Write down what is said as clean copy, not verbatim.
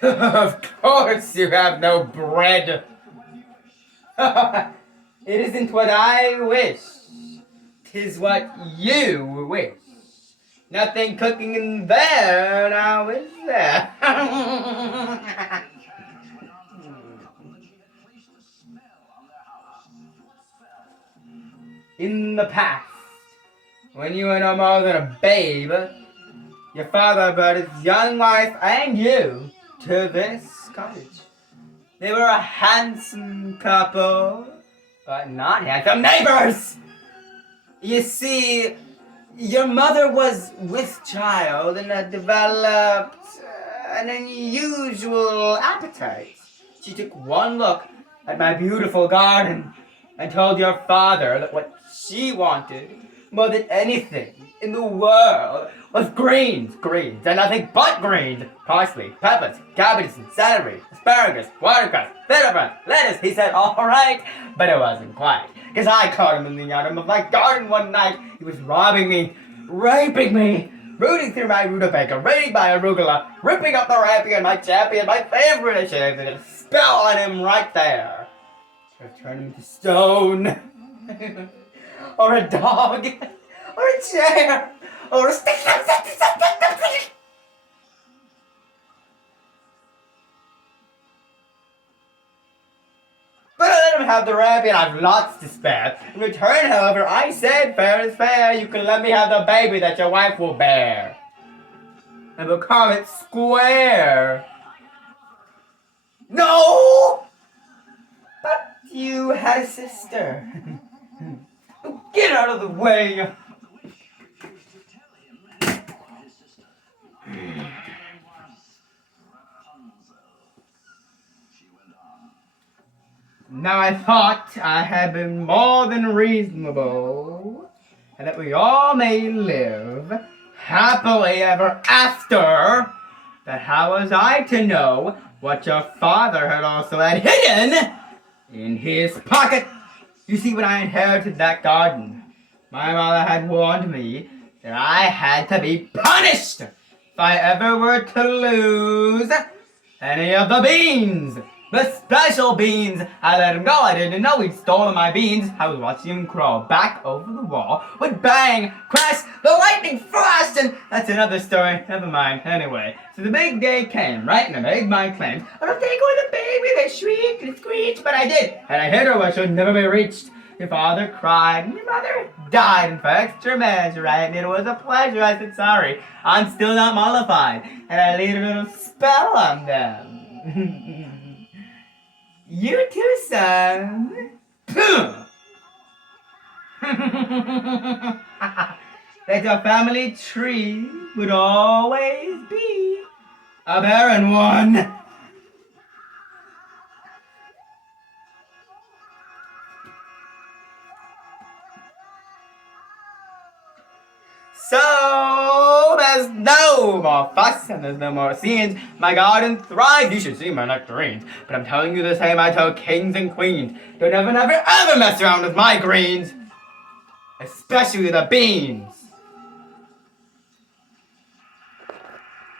Of course you have no bread. It isn't what I wish. 'Tis what you wish. Nothing cooking in there now, is there? In the past, when you were no more than a babe, your father brought his young wife and you to this cottage. They were a handsome couple, but not handsome neighbors. You see, your mother was with child and had developed an unusual appetite. She took one look at my beautiful garden and told your father that what she wanted more than anything in the world was greens, and nothing but greens. Parsley, peppers, cabbages, and celery, asparagus, watercress, vetiver, lettuce. He said, all right, but it wasn't quite. Because I caught him in the autumn of my garden one night. He was robbing me, raping me, rooting through my rutabaga, raiding my arugula, ripping up the rampion, my champion, my favorite issues, and a spell on him right there. Should have turned him to stone. Or a dog. Or a chair. Or a stick. But I let him have the rampion. I've lots to spare. In return, however, I said, fair is fair. You can let me have the baby that your wife will bear. And we'll call it square. No! But you had a sister. Get out of the way. Now I thought I had been more than reasonable, and that we all may live happily ever after. But how was I to know what your father had also had hidden in his pocket? You see, when I inherited that garden, my mother had warned me that I had to be punished if I ever were to lose any of the beans. The special beans! I let him go. I didn't know he'd stolen my beans. I was watching him crawl back over the wall with bang, crash, the lightning flashed, and that's another story. Never mind. Anyway, so the big day came, right? And I made my claims. I don't take away the baby. They shrieked and screeched, but I did. And I hit her where she'd never be reached. Your father cried, and your mother died, and for extra measure, right? And it was a pleasure. I said, sorry, I'm still not mollified. And I laid a little spell on them. You too, son. That your family tree would always be a barren one. So, there's no more fuss and there's no more scenes. My garden thrives. You should see my nectarines. But I'm telling you the same I tell kings and queens. Don't ever mess around with my greens. Especially the beans.